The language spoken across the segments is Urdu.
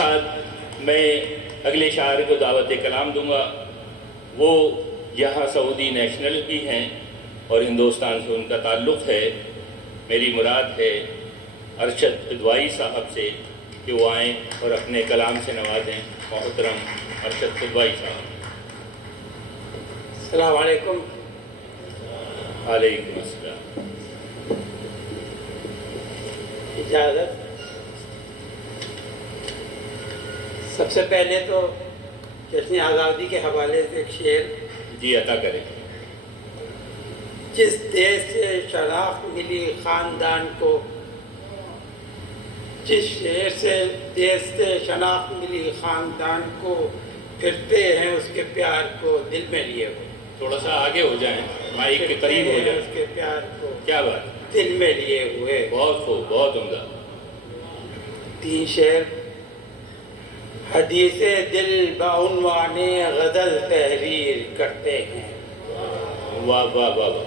ساتھ میں اگلے شاعر کو دعوت کلام دوں گا. وہ یہاں سعودی نیشنل بھی ہیں اور ہندوستان سے ان کا تعلق ہے. میری مراد ہے ارشد قدوائی صاحب سے کہ وہ آئیں اور اپنے کلام سے نوازیں. محترم ارشد قدوائی صاحب. السلام علیکم. وعلیکم السلام. اجازت. سب سے پہلے تو جشن آزادی کے حوالے سے ایک شعر جی عطا کریں. جس دیش سے شناخت ملی خاندان کو، جس شہر سے دیش سے شناخت ملی خاندان کو، پھرتے ہیں اس کے پیار کو دل میں لیے ہوئے. تھوڑا سا آگے ہو جائیں، مائک کے قریب ہو جائیں. اس کے پیار کو کیا بات، دل میں لیے ہوئے. بہت خوب، بہت عمدہ. 3 شعر. حدیث دل بعنوان غزل تحریر کرتے ہیں. واہ واہ واہ واہ.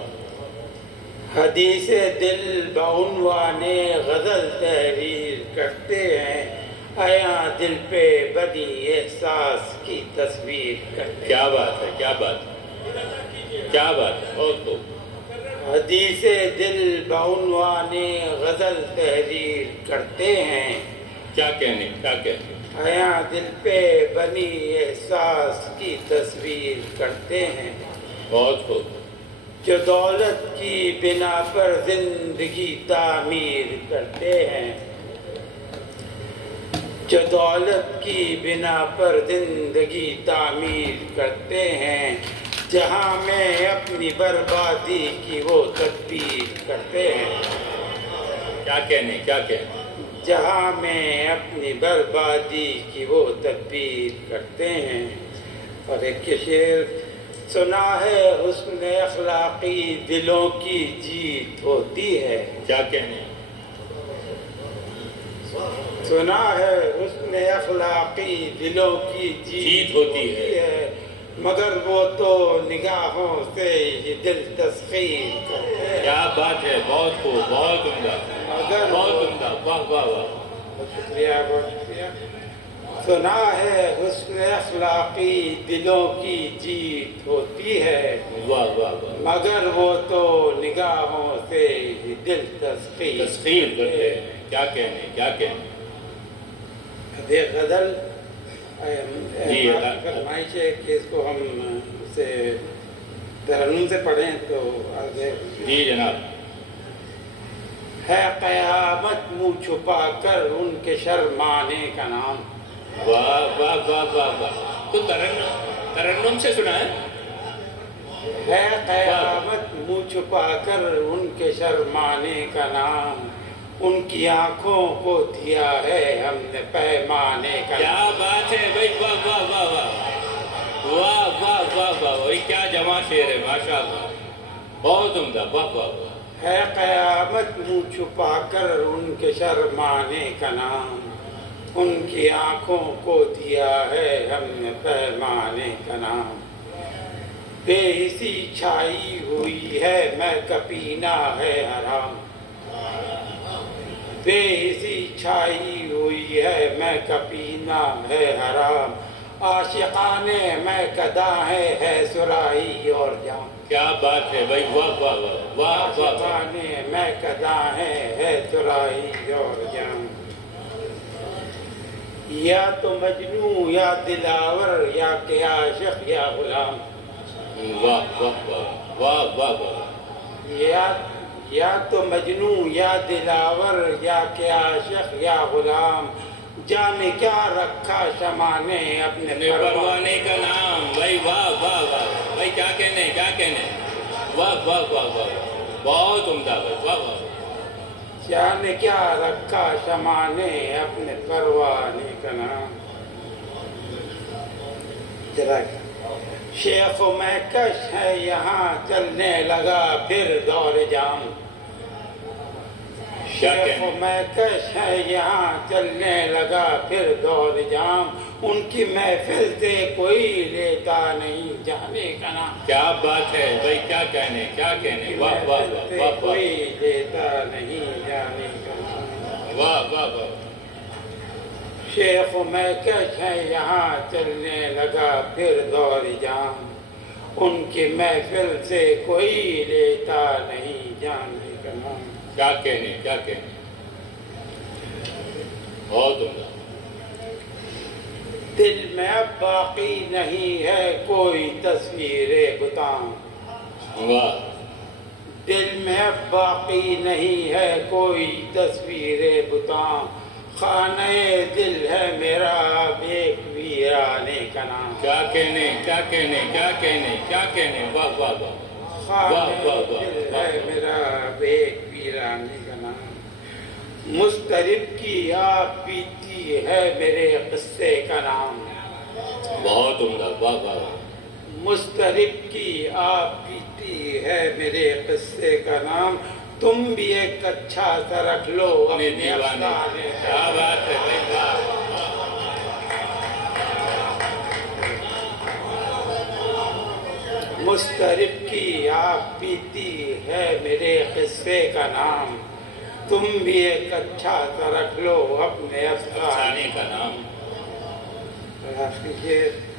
حدیث دل بعنوان غزل تحریر کرتے ہیں. آیا دل پہ بنی احساس کی تصویر کرتے ہیں. کیا بات ہے، کیا بات ہے، کیا بات ہے، بہت خوب. حدیث دل بعنوان غزل تحریر کرتے ہیں. کیا کہنے، کیا کہنے. آیا دل پہ بنی احساس کی تصویر کرتے ہیں. بہت خوب. جو دولت کی بنا پر زندگی تعمیر کرتے ہیں. جو دولت کی بنا پر زندگی تعمیر کرتے ہیں. جہاں میں اپنی بربادی کی وہ تدبیر کرتے ہیں. کیا کہنے، کیا کہنے. جہاں میں اپنی بربادی کی وہ تدبیر کرتے ہیں. اور ایک شعر سنا ہے حسن اخلاقی دلوں کی جیت ہوتی ہے. کیا کہنے. سنا ہے حسن اخلاقی دلوں کی جیت ہوتی ہے. مگر وہ تو نگاہوں سے ہی دل تسخیر کرتے ہیں. کیا بات ہے، بہت خوب، بہت عمدہ، بہت عمدہ. واہ واہ واہ. بہت شکریہ، بہت شکریہ. سنا ہے حسن اخلاقی دلوں کی جیت ہوتی ہے. واہ واہ واہ. مگر وہ تو نگاہوں سے ہی دل تسخیر کرتے ہیں. کیا کہنے، کیا کہنے. ایک غزل جی فرمائش ہے کہ اس کو ہم اسے ترنم سے پڑھیں تو آگے. جی جناب. ہے قیامت منہ چھپا کر ان کے شرمانے کا نام. واہ واہ واہ واہ واہ. تو ترنم سے سنا ہے. ہے قیامت منہ چھپا کر ان کے شرمانے کا نام. ان کی آنکھوں کو دیا ہے ہم نے پیمانے کا. کیا بات ہے بھائی. واہ واہ واہ واہ واہ واہ واہ واہ. کیا جمع شعر ہے، ماشاء اللہ. بہت عمدہ. واہ واہ واہ. ہے قیامت منہ چھپا کر ان کے شرمانے کا نام. ان کی آنکھوں کو دیا ہے ہم نے پیمانے کا نام. بے حسی چھائی ہوئی ہے میں کپینہ ہے حرام. بے حسی چھائی ہوئی ہے میں کپینہ ہے حرام. عاشقانے میں کدا ہے سرائی اور جام. کیا بات ہے بھائی. واہ واہ واہ واہ واہ. عاشقانے میں کدا ہے سرائی اور جام. یا تو مجنوں یا دلاور یا کہ عاشق یا غلام. واہ واہ واہ واہ واہ واہ. یا تو مجنوں یا دلاور یا کہ عاشق یا غلام. جانے کیا رکھا شمع نے اپنے پروانے کا نام. بھائی واہ واہ واہ. بھائی کیا کہنے، کیا کہنے. واہ واہ واہ واہ. بہت عمدہ بھائی. واہ واہ. جانے کیا رکھا شمع نے اپنے پروانے کا نام. شیخ و مہکش ہے یہاں چلنے لگا پھر دور جام. شیخ و مہکش ہے یہاں چلنے لگا پھر دور جام. ان کی محفل سے کوئی لیتا نہیں جانے کا نام. کیا بات ہے بھائی. کیا کہنے، کیا کہنے. واہ واہ واہ. کوئی لیتا نہیں جانے کا نام. واہ واہ واہ. شیخ میں کش ہے یہاں چلنے لگا پھر دور جان، ان کی محفل سے کوئی لیتا نہیں جانے کا نام۔ کیا کہنے، کیا کہنے، بہت عمدہ۔ دل میں اب باقی نہیں ہے کوئی تصویر بتاں، واہ، دل میں اب باقی نہیں ہے کوئی تصویر بتاں، خانہ دل ہے میرا اب ایک ویرانے کا نام۔ کیا کہنے، کیا کہنے، کیا کہنے، کیا کہنے، واہ واہ واہ، خانہ دل ہے میرا اب ایک ویرانے کا نام۔ مضطرب کی آپ پیتی ہے میرے قصے کا نام، بہت عمدہ، واہ واہ واہ۔ مضطرب کی آپ پیتی ہے میرے قصے کا نام، تم بھی ایک اچھا سا رکھ لو اپنے دیوانے، کیا بات ہے بھائی، واہ۔ مضطرب کی آپ پیتی ہے میرے قصے کا نام، تم بھی ایک اچھا سا رکھ لو اپنے افسانے کا نام۔ کا نام۔